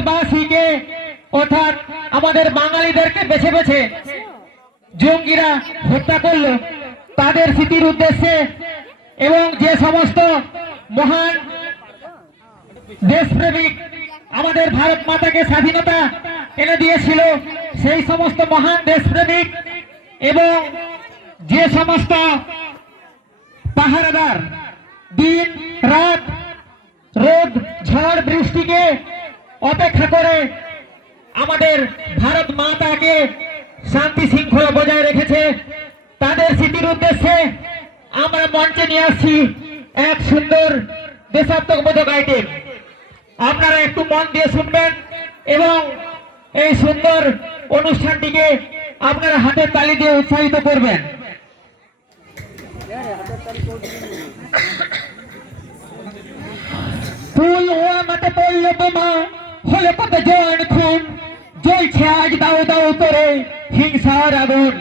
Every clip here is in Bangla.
ভারতবাসীকে অর্থাৎ আমাদের বাঙালিদেরকে বেছে বেছে জঙ্গিরা হত্যা করলো, তাদের স্মৃতির উদ্দেশ্যে এবং যে সমস্ত মহান দেশপ্রেমিক আমাদের ভারত মাতাকে স্বাধীনতা এনে দিয়েছিল, সেই সমস্ত মহান দেশপ্রেমিক এবং যে সমস্ত পাহারাদার দিন রাত রোদ ঝড় বৃষ্টিকে অপেক্ষা করে আমাদের ভারত মাতাকে শান্তি শৃঙ্খলা বজায় রেখেছে, তাদের স্মৃতির উদ্দেশ্যে আমরা মঞ্চে নিয়ে আসছি এক সুন্দর দেশাত্মবোধক আইটেম। আপনারা একটু মন দিয়ে শুনবেন এবং এই সুন্দর অনুষ্ঠানটিকে আপনারা হাতের তালি দিয়ে উৎসাহিত করবেন। পুলওয়ামাতে পড়ল বোমা, হলো কত জন খুন, জ্বলছে আজ দাও দাও করে হিংসার আগুন।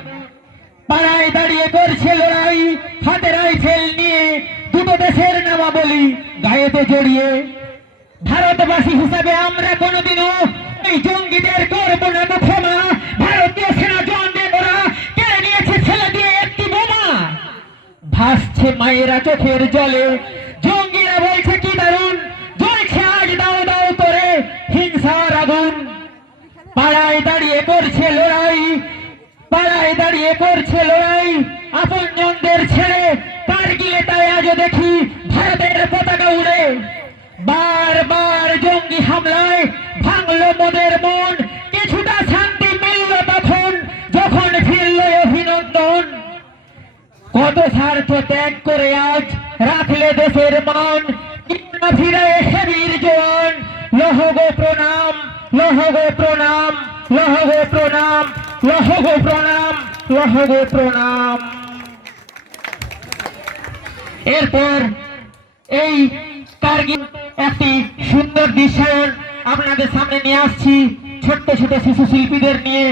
পাড়ায় দাঁড়িয়ে করছে লড়াই, হাতে রাইফেল নিয়ে, দুটো দেশের নামাবলি গায়েতে জড়িয়ে। ভারতবাসী হিসাবে আমরা কোনোদিনও এই জঙ্গিদের করবো না ক্ষমা। ভারতীয় সেনা জওয়ানদের ওরা কেড়ে নিয়েছে ছেলে দিয়ে একটি বোমা। ভাসছে মায়েরা চোখের জলে, জঙ্গিরা বলছে কি দারুণ, জ্বলছে আজ দাও দাও করে হিংসার আগুন। পাড়ায় দাঁড়িয়ে করছে লড়াই, পাড়ায় দাঁড়িয়ে করছে লড়াই, আপনজনদের ছেড়ে কারগিলে তাই আজও দেখি ভারতের পতাকা উড়ে। বারবার জঙ্গি হামলায় ভাঙল মোদের মন, কিছুটা শান্তি মিলল তখন যখন ফিরল অভিনন্দন। কত স্বার্থ ত্যাগ করে আজ রাখলে দেশের মান, কিনা ফিরে এসে বীর জওয়ান, লহ গো প্রণাম, লহ গো প্রণাম, লহ গো প্রণাম, লহ গো প্রণাম, লহ গো প্রণাম। এরপর এই কারগিল একটি সুন্দর দৃশ্যায়ন আপনাদের সামনে নিয়ে আসছি ছোট্ট ছোট শিশু শিল্পীদের নিয়ে।